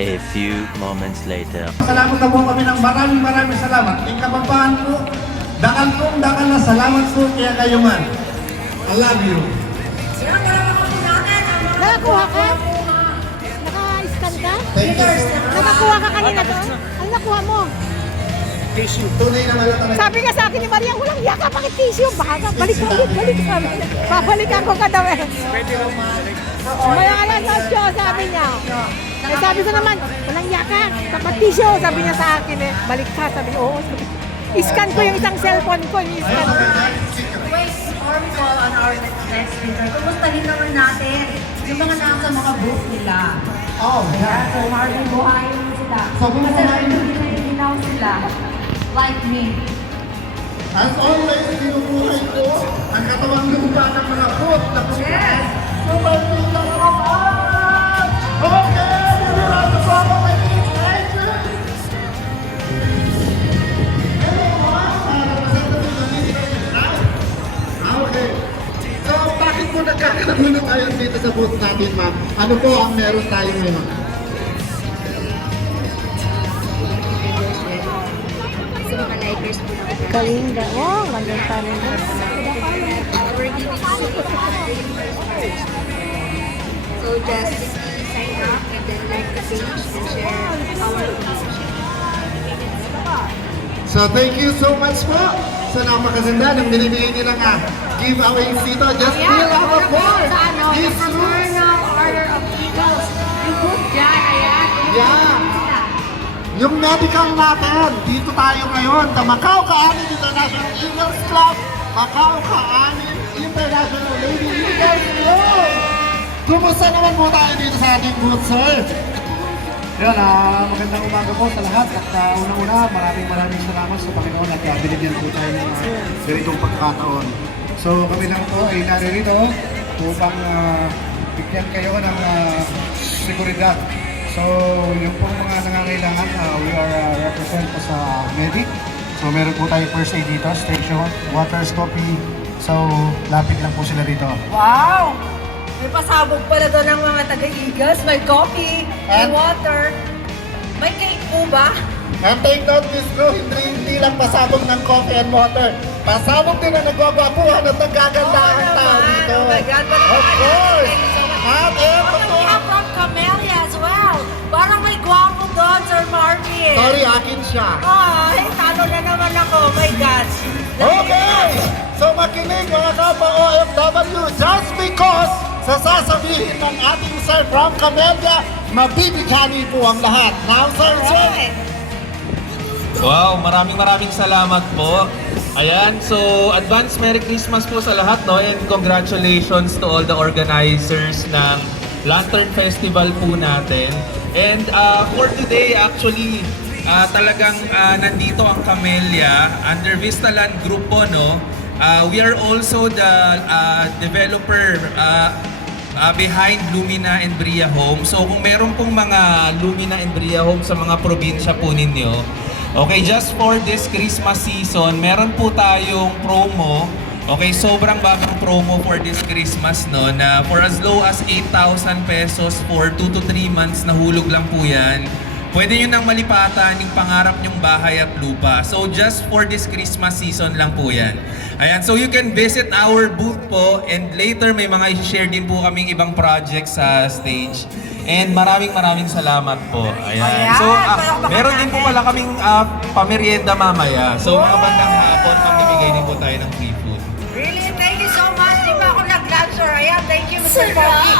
A few moments later. Salamat na po kami ng maraming salamat. Yung kababahan po, dakal na salamat po kaya kayo man. I love you. Nakakuha ka? Naka-scan ka? Thank you. Nakakuha ka kanina doon? Ano nakuha mo? Tissue. Tunay naman na talaga. Sabi nga sa akin ni Maria, walang yaka, bakit tissue? Baka balik ka ulit, balik ka. Babalikan ko ka daw eh. Maya alas 8, sabi niya. Eh sabi ko naman, walang yaka, dapat tissue. Sabi niya sa akin eh, balik ka. Sabi niya, oo. I-scan ko yung isang cellphone ko, i-scan ko. Wait, before we call on our next speaker, kumustahin naman natin yung mga nasa mga booth nila. Oh, yeah. So, Marvin, buhayin mo sila. So, buhayin mo. Kasi sila. Like me. As always, binubuhay ko ang katawang lupa ng mga food na Yes! Sumating lang ako! Okay! Nilirado po ako kay Miss Rachel! Hello, ma'am! Representative ng Miss Rachel. Okay. So, bakit po nagkakaroon tayo dito sa booth natin, ma'am? Ano po ang meron tayo ngayon? Sa mga likers po na Kalinga, oh, gandang tanong. we're giving so just sign up and then like the page and share our page. So, thank you so much po sa napakaganda ng binibigay nilang giveaways dito. Just fill out the form! This Fraternal Order of Eagles. Yung book dyan, ayan. Yeah. Yung medical natin, dito tayo ngayon, the Macau Kaanin International Eagles Club, Macau Kaanin International Lady Eagles Club. Kumusta naman po tayo dito sa ating booth, sir? Yan, magandang umaga po sa lahat at unang-una maraming salamat sa Panginoon at binigyan po tayo ng ganitong pagkakataon. So kami lang po ay naririto upang bigyan kayo ng seguridad. So yung pong mga nangangailangan, we are represent po sa Medic. So meron po tayo first aid dito, station, water, coffee. So lapit lang po sila dito. Wow! May pasabog pala doon ng mga taga-Eagles. May coffee, may And- water. May cake po ba? And take note, Miss Drew, hindi lang pasabog ng coffee and water. Pasabog din ang nagwagwapuhan at nagkagandahan tao dito. Oh my God, Of course! At eto Okay, po. we have from Camellia as well. Parang may gwapo doon, Sir Marvin. Sorry, akin siya. Ay, talo na naman ako. Oh my God. Okay! So makinig mga kapwa OFW, just because sa sasabihin ng ating sir from Camellia, mabibigani po ang lahat. Now, sir, Alright. Wow, maraming salamat po. Ayan, so advance Merry Christmas po sa lahat, no? And congratulations to all the organizers ng Lantern Festival po natin. And for today, actually, talagang nandito ang Camellia under Vistaland Group po, no? We are also the developer behind Lumina and Bria Home. So kung meron pong mga Lumina and Bria Home sa mga probinsya po ninyo, okay, just for this Christmas season, meron po tayong promo. Okay, sobrang bagong promo for this Christmas, no, na for as low as 8,000 pesos for 2 to 3 months na hulog lang po yan. Pwede nyo nang malipatan yung pangarap nyong bahay at lupa. So just for this Christmas season lang po yan. Ayan, so you can visit our booth po and later may mga i-share din po kaming ibang projects sa stage. And maraming salamat po. Ayan. So meron din po pala kaming pamerienda mamaya. So mga bandang hapon, mamimigay din po tayo ng free food. Really? Thank you so much. Di ba ako nag-luncher? Ayan, thank you, Mr. Marvin.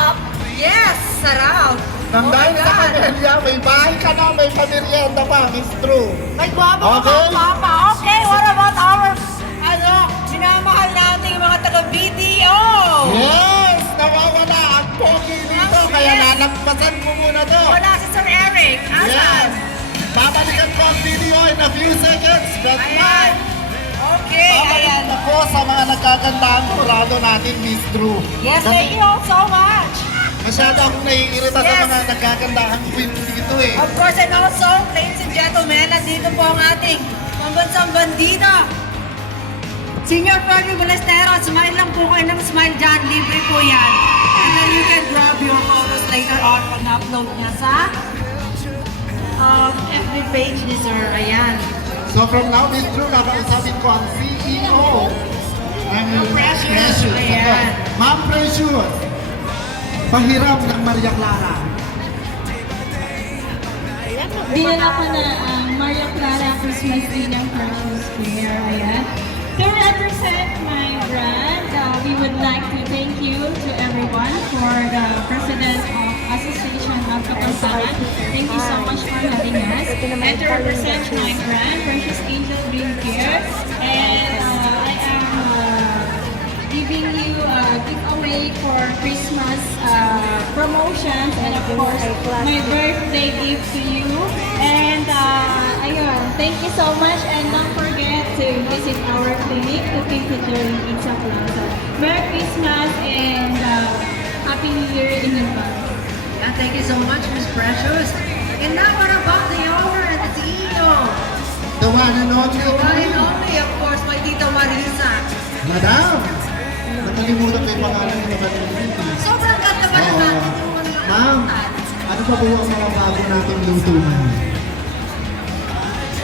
Yes, sarap. nang dahil sa Camellia, may bahay ka na, may pamerienda pa, Miss Drew. May guwapo ka Okay. pa, Papa. Okay, what about our, minamahal natin yung mga taga-BDO? Yes! Nawawala ang pogi dito, Yes, kaya yes. lalagpasan mo muna to. Wala si Sir Eric. Yes! Asan? Babalikan ko ang video in a few seconds. But Ayan. Okay, ayan. babalikan ako sa mga nagkagandang kurado natin, Miss Drew. Yes, Kasi thank you all so much. masyado akong naiirita sa Yes. mga nagkagandang queen dito eh. Of course, and also, ladies and gentlemen, nandito po ang ating pambansang bandida. Senior Fernie Balesteros, smile lang po kayo ng smile dyan. Libre po yan. And then you can grab your photos later on pag na-upload niya sa FB page ni Sir. Ayan. So from now, Miss Drew, nakausapin ko ang CEO ng Precious. Ayan. Ma'am Precious, pahiram ng Maria Clara. Dinala ko na ang Maria Clara Christmas Eve ng Precious Square. Ayan. To represent my brand, we would like to thank you to everyone for the President of Association of Kapampangan. Thank you so much for having us. And to represent my brand, Precious Angel Green Care. And I am giving you a giveaway for Christmas promotions and of course my birthday gift to you. And ayun, thank you so much and don't forget to visit our clinic to Pintutery in Sa Plaza. Merry Christmas and Happy New Year in advance. Yeah, thank you so much, Miss Precious. And now, what about the owner and the CEO? The one and only. The one and only, of course, my Tita Marisa. Madam, nakalimutan ko yung pangalan ni Madam Lily. Sobrang ganda ba na natin yung Ma'am, ano pa po ang mga bago nating luto mo?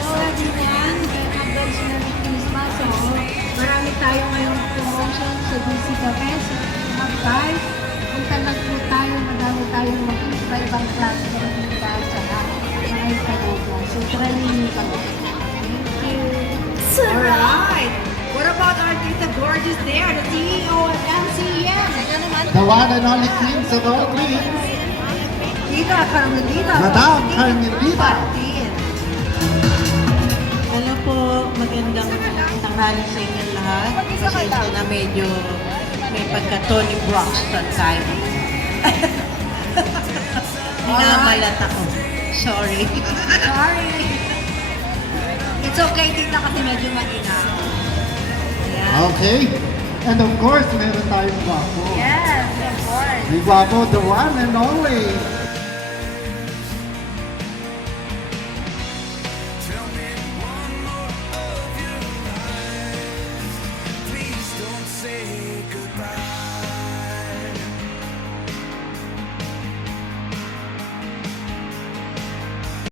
So everyone, advance Merry Christmas. So, marami tayo ngayong promotion sa DC Cafe. So, mag-guys, punta lang po tayo, madami tayong iba-ibang klase ng mga sa mga ikalubo. So, try nyo kami. Thank you. Alright. What about our Tita Gorgeous there, the CEO of MCM? The one and only Queen of all queens. Tita Carmelita. Madam Carmelita. Patin. Hello po, magandang tanghali sa inyo lahat. Pasensya na medyo may pagka-Tony Braxton tayo. Minamalat ako. Sorry. Sorry. It's okay, Tita, kasi medyo mag-inaw. Ayan. Okay. And of course, meron tayong gwapo. Yes, of course. May gwapo, the one and only